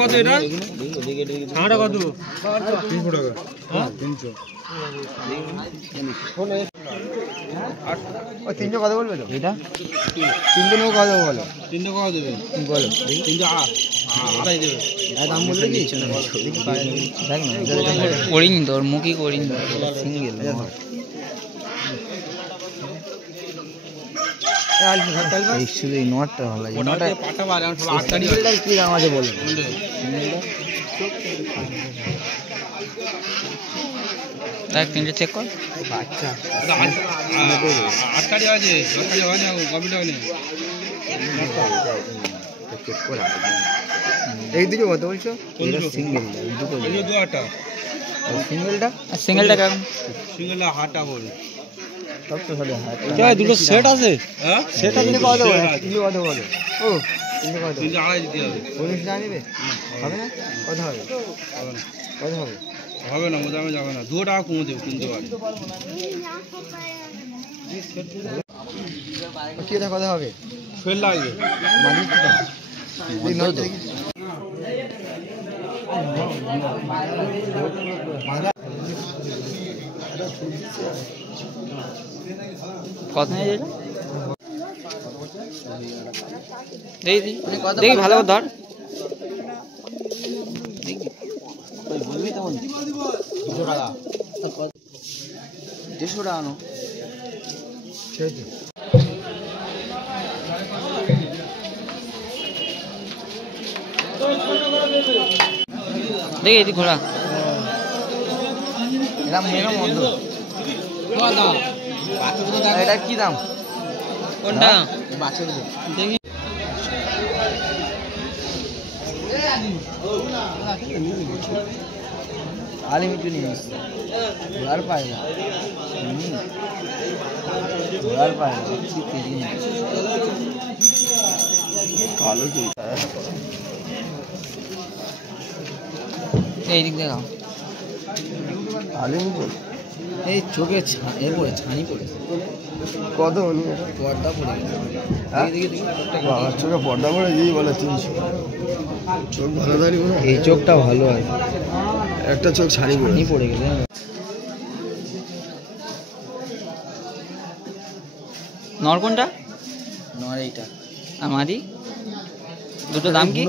কত এটা? ছাড়া কত? 300 টাকা। হ্যাঁ 300। ও 300 কত বলবে তো? এটা 300 নেব কত বলো? 300 কত দেবে? বলো। 300 আড়াই দেবে। দাম বলবে কি? দেখ না। করিনি তোর মুখই করিনি সিঙ্গেল। শুধু এই নোটটা ভালো লাগে। নোটটা পাঠাবার এখন 8 টাকা কি দাম আছে বলো? দেখ তিনটে চেক কর। আচ্ছা 8 টাকা আছে, 8 টাকা হয় না কপিটা নেই। চেক করা। এই দুটো কত বলছো? এটা সিঙ্গেল দুটো। এই দুটো আটা। সিঙ্গেলটা? সিঙ্গেলটা কেমন? সিঙ্গেলটা হাটা বল। সব তো ভালো হাট। কি দুটো সেট আছে? হ্যাঁ সেট আছে কত বলে? কিলো কত বলে? ও কিলো কত? 3.5 দিতে হবে। 19 টাকা নেবে? হবে না? কত হবে? হবে না। কত হবে? হবে না মোদামে যাবে না। 2 টাকা কমে দেব কিনতে পারি। কি এটা কত হবে? ফেল লাগবে। মানে কি দাম? এই নাও দেখি। কত নিয়ে যেটা? দেখি দেখি ভালো করে ধর। বলবি তখন 200 টাকা। 150 টাকা আনো। ঠিক আছে। দেখি এদিক ঘোরা। এরম মেরম বন্ধ। এটা কি দাম? কোনটা? বাচ্চাগুলো দেখি। আলি মিটু নিয়ে এসছি। ঘোরার পায় না। ঘোরার পায় না। কালো কি? এই দিক দেখাও। আলি মিটু এই চোখে ছানি পড়েছে। কত হলো? পর্দা পড়ে গেছে। চোখে পর্দা পড়ে দিয়ে বলে 300। চোখ ভালো দাঁড়ি এই চোখটা ভালো হয়। একটা চোখ ছানি পড়ে গেছে। নর কোনটা? নর এইটা। আমারই দুটো দাম কি?